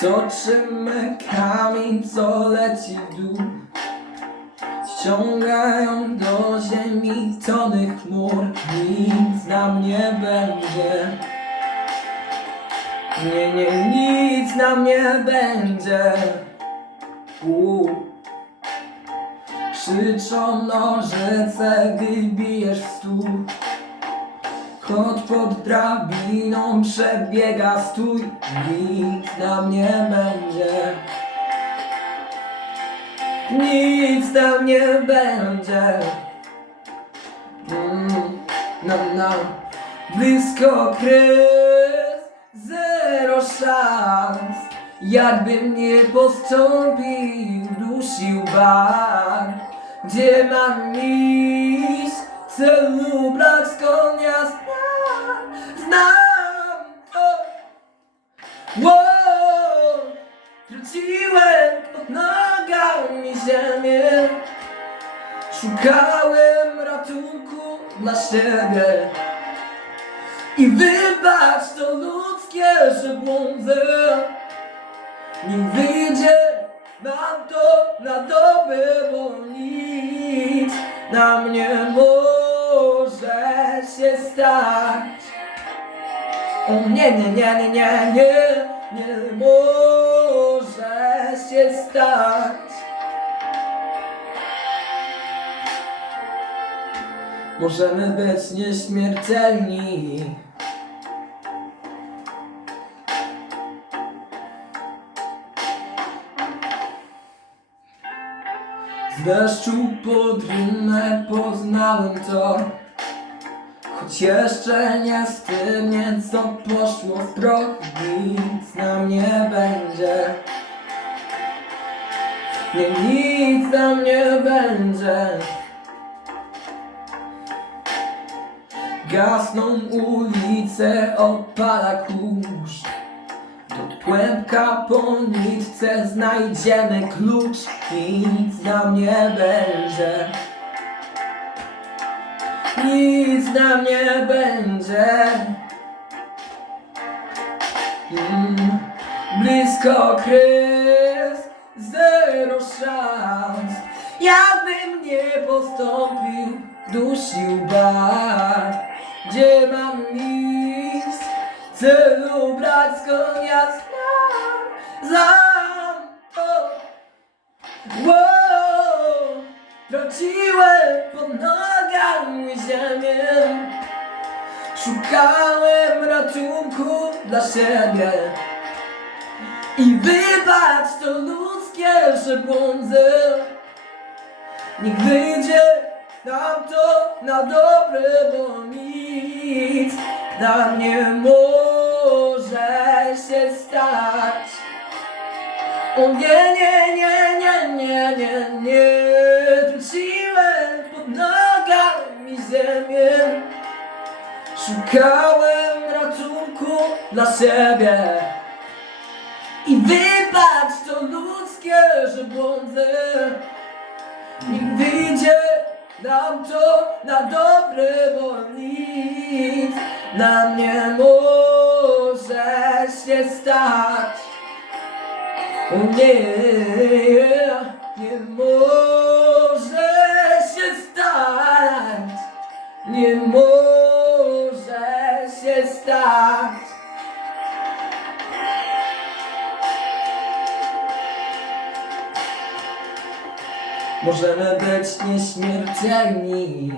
Toczymy kamień, co leci w dół. Ściągają do ziemi tony chmur. Nic nam nie będzie. Nie, nie, nic nam nie będzie. U. Krzyczą nożyce, gdy bijesz w stół Kot pod drabiną przebiega stój Nic nam nie będzie. Nic nam nie będzie. Mm, Nam, nam. Blisko kres Zero szans. Jakbym nie postąpił Dusił bar Gdzie mam iść Celu brak skąd ja znam Znam to. Wow! Wróciłem pod nogami ziemię. Szukałem ratunku dla siebie. I wybacz to ludzkie, że błądzę Nie wyjdzie nam to na dobre, bo nic nam nie może się stać o nie, nie, nie, nie, nie, nie, nie może się stać. Możemy być nieśmiertelni. Z deszczu pod rymę poznałem to. Jeszcze nie stygnie, co poszło w proch, nic nam nie będzie. Nie, nic nam nie będzie. Gasną ulice, opala kurz. Do kłębka po nitce znajdziemy klucz, nic nam nie będzie. Nic nam nie będzie. Mm, blisko kres, zero szans. Jakbym nie postąpił, dusił bar. Gdzie mam iść? Celu brak, skąd ja znam? Znam to. Traciłem pod nogami ziemię. Szukałem ratunku dla siebie. I wybacz to ludzkie, że błądzę. Niech wyjdzie nam to na dobre, bo nic nam nie może się stać. O nie, nie, nie, nie, nie, nie, nie ziemię Szukałem ratunku dla siebie. I wybacz to ludzkie, że błądzę. Niech wyjdzie nam to na dobre, bo nic nam nie może się stać. O nie, nie może się stać, nie może się stać. Możemy być nieśmiertelni.